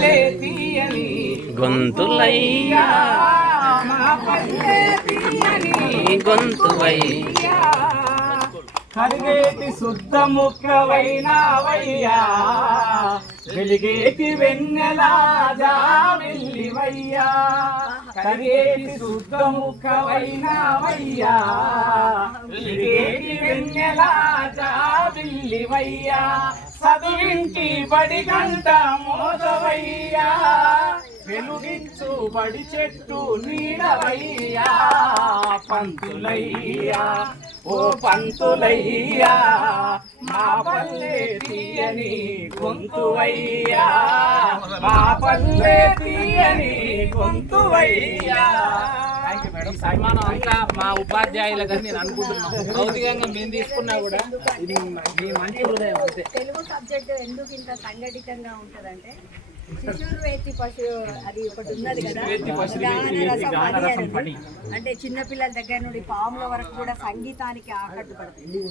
పల్లె తీయని గొంతులయ్యా మా పల్లె తీయని గొంతువయ్యా కరిగేటి శుద్ధ ముక్కవైనావయ్యా వెలిగేటి వెన్నెలా జాబిల్లివయ్యా కరిగేటి శుద్ధ ముక్కవైనావయ్యా వెలిగేటి వెన్నెలా జాబిల్లివయ్యా చదువింటి బడి గంట మోదవయ్యా వెలుగించు బడి చెట్టు నీడవయ్యా పంతులయ్యా ఓ పంతులయ్యా మా పల్లె తీయని గొంతువయ్యా మా పల్లె తీయని గొంతువయ్యా. సన్మానం అంతా మా ఉపాధ్యాయులుగా నేను అనుకుంటున్నాను. భౌతికంగా మేము తీసుకున్నా కూడా ఇది మీ మంచి హృదయం అంతే. తెలుగు సబ్జెక్ట్ ఎందుకు ఇంత సంఘటితంగా ఉంటదంటే శిశుర్వేత్తి పశు అది ఒకటి ఉన్నది కదా గానరసం పని అంటే చిన్నపిల్లల దగ్గర నుండి పాముల వరకు కూడా సంగీతానికి ఆకట్టుపడుతుంది.